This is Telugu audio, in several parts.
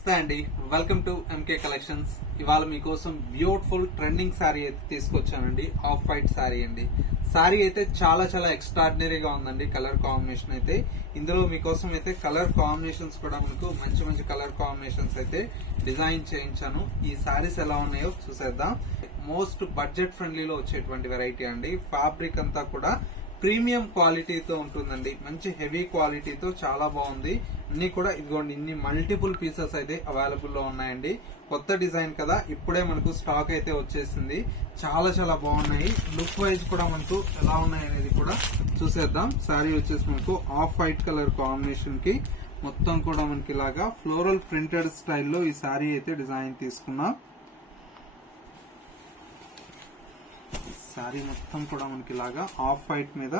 నమస్తే అండి, వెల్కమ్ టు ఎంకే కలెక్షన్స్. ఇవాళ మీకోసం బ్యూటిఫుల్ ట్రెండింగ్ శారీ అయితే తీసుకొచ్చానండి. ఆఫ్ వైట్ శారీ అండి. శారీ అయితే చాలా చాలా ఎక్స్ట్రాడినరీగా ఉందండి. కలర్ కాంబినేషన్ అయితే ఇందులో మీకోసం అయితే కలర్ కాంబినేషన్స్ కూడా మనకు మంచి మంచి కలర్ కాంబినేషన్స్ అయితే డిజైన్ చేయించాను. ఈ శారీస్ ఎలా ఉన్నాయో చూసేద్దాం. మోస్ట్ బడ్జెట్ ఫ్రెండ్లీలో వచ్చేటువంటి వెరైటీ అండి. ఫ్యాబ్రిక్ అంతా కూడా ప్రీమియం క్వాలిటీతో ఉంటుందండి. మంచి హెవీ క్వాలిటీతో చాలా బాగుంది. అన్ని కూడా ఇదిగోండి, ఇన్ని మల్టిపుల్ పీసెస్ అయితే అవైలబుల్ లో ఉన్నాయండి. కొత్త డిజైన్ కదా, ఇప్పుడే మనకు స్టాక్ అయితే వచ్చేసింది. చాలా చాలా బాగున్నాయి. లుక్ వైజ్ కూడా మనకు ఎలా ఉన్నాయి అనేది కూడా చూసేద్దాం. శారీ వచ్చేసి మనకు ఆఫ్ వైట్ కలర్ కాంబినేషన్ కి మొత్తం కూడా మనకి ఇలాగా ఫ్లోరల్ ప్రింటెడ్ స్టైల్లో ఈ శారీ అయితే డిజైన్ తీసుకున్నాం. శారీ మొత్తం కూడా మనకి ఇలాగా ఆఫ్ వైట్ మీద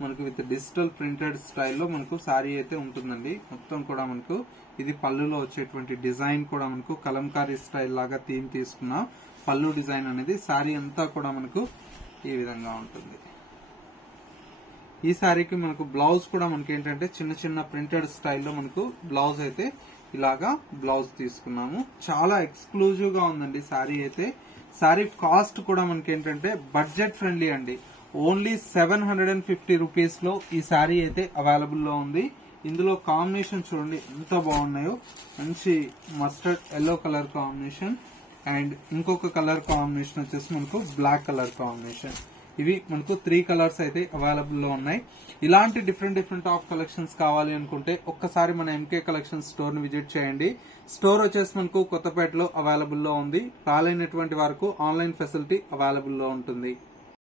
మనకు విత్ డిజిటల్ ప్రింటెడ్ స్టైల్లో మనకు శారీ అయితే ఉంటుందండి. మొత్తం కూడా మనకు ఇది పళ్ళులో వచ్చేటువంటి డిజైన్ కూడా మనకు కలంకారీ స్టైల్ లాగా థీమ్ తీసుకున్నాం. పళ్ళు డిజైన్ అనేది శారీ అంతా కూడా మనకు ఈ విధంగా ఉంటుంది. ఈ శారీకి మనకు బ్లౌజ్ కూడా మనకి ఏంటంటే చిన్న చిన్న ప్రింటెడ్ స్టైల్లో మనకు బ్లౌజ్ అయితే ఇలాగా బ్లౌజ్ తీసుకున్నాము. చాలా ఎక్స్క్లూజివ్ గా ఉందండి శారీ అయితే. శారీ కాస్ట్ కూడా మనకి ఏంటంటే బడ్జెట్ ఫ్రెండ్లీ అండి. ఓన్లీ 750 రూపీస్ లో ఈ శారీ అయితే అవైలబుల్ లో ఉంది. ఇందులో కాంబినేషన్ చూడండి ఎంత బాగున్నాయో. మంచి mustard yellow colour combination and ఇంకొక కలర్ కాంబినేషన్ వచ్చేసి మనకు బ్లాక్ కలర్ కాంబినేషన్. ఇవి మనకు 3 కలర్స్ అయితే అవైలబుల్ లో ఉన్నాయి. ఇలాంటి డిఫరెంట్ ఆఫ్ కలెక్షన్స్ కావాలి అనుకుంటే ఒక్కసారి మన ఎంకే కలెక్షన్ స్టోర్ ని విజిట్ చేయండి. స్టోర్ వచ్చేసి మనకు కొత్తపేటలో అవైలబుల్ లో ఉంది. రాలేనటువంటి వరకు ఆన్లైన్ ఫెసిలిటీ అవైలబుల్ లో ఉంటుంది.